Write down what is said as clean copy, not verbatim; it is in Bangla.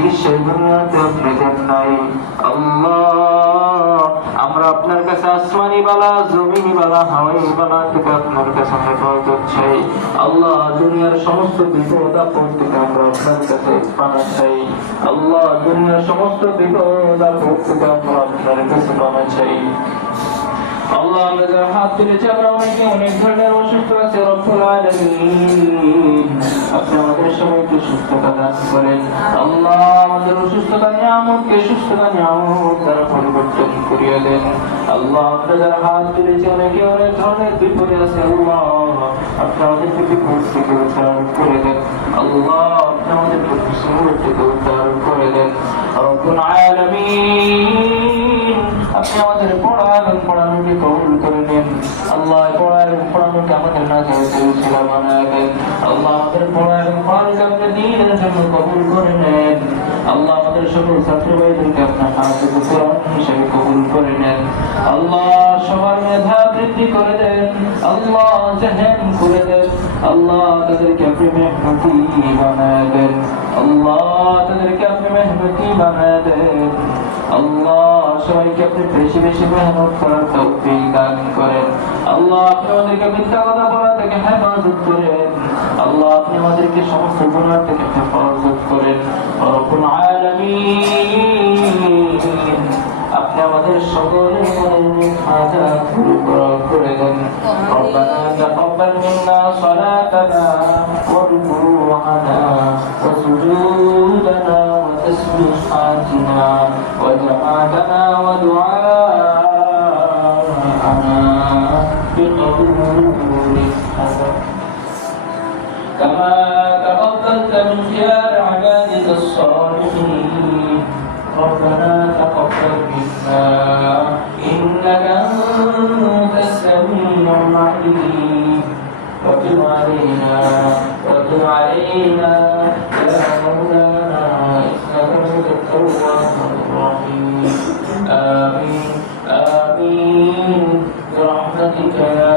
চিকিৎসা দুনিয়াতে আপনি দেন নাই। আল্লাহ আমরা আপনার কাছে আসমানি বালা, জমিনি বালা, হাওয়াই বালা থেকে আপনার কাছে হেফাজত চাই। আল্লাহ দুনিয়ার সমস্ত বিপদ আপদ থেকে আমরা আপনার কাছে পানা চাই। আল্লাহ দুনিয়ার সমস্ত বিপদ আপদ থেকে আমরা আপনার কাছে পানা চাই। আল্লাহ আমরা যারা হাত তুলেছি আমরা অনেকে অনেক ধরনের অসুস্থ আছে। রব্বুল আলামিন আপনি আমাদের সবাইকে সুস্থতা দান করেন। আল্লাহ আমাদের অসুস্থতা নিয়ামতকে সুস্থতা নিয়ামত দ্বারা পরিবর্তন করিয়ে দেন। আল্লাহ আমরা যারা হাত তুলেছি অনেকে অনেক ধরনের বিপদে আছে। আল্লাহ আপনি আমাদেরকে বিপদ থেকে উদ্ধার করে দেন। আল্লাহ আপনি আমাদের মুসিবত থেকে উদ্ধার করে দেন। রব্বুল আলামিন আপনি আমাদের পড়ানোকে কবুল করে নেন। আল্লাহ পড়ানোকে আমাদের নাজাতের উসিলা বানায় দেন। আল্লাহ আমাদের পড়ানোকে আমাদের দ্বীনের জন্য কবুল করে নেন। আল্লাহ আমাদের সকল ছাত্র ভাইদেরকে আপনার হাফেজ কোরআন হিসেবে কবুল করে নেন। আল্লাহ সবার মেধা বৃদ্ধি করে দেন। আল্লাহ জেহেন করে দেন। আল্লাহ তাদেরকে আপনি মেহনতি বানায় দেন। আল্লাহ তাদেরকে আপনি মেহনতি বানায় দেন। আল্লাহ সবাইকে আপনি বেশি বেশি মেহনত করার তৌফিক দান করেন। আল্লাহ আপনি আমাদেরকে মিথ্যা কথা বলা থেকে হেফাজত করেন। আল্লাহ আপনি আমাদেরকে সমস্ত গুনাহ থেকে হেফাজত করেন। রব্বুল আলামিন আপনি আমাদের সকলের মনের হাজাত পুরো করে দেন। রব্বানা তাকাব্বাল মিন্না সালাতানা ওয়া রুকুআনা ওয়া সুজুদানা ওয়া তাসবিহাতিনা ওয়া দুআআনা ওয়া দুআআনা বিকবুলি হাসান কামা তাকাব্বালতা মিন খিয়ার ইবাদিকা الصالحين. ربنا تقبل منا إنك أنت السميع العليم وتب علينا يا مولانا إنك أنت التواب الرحيم. آمين آمين برحمتك يا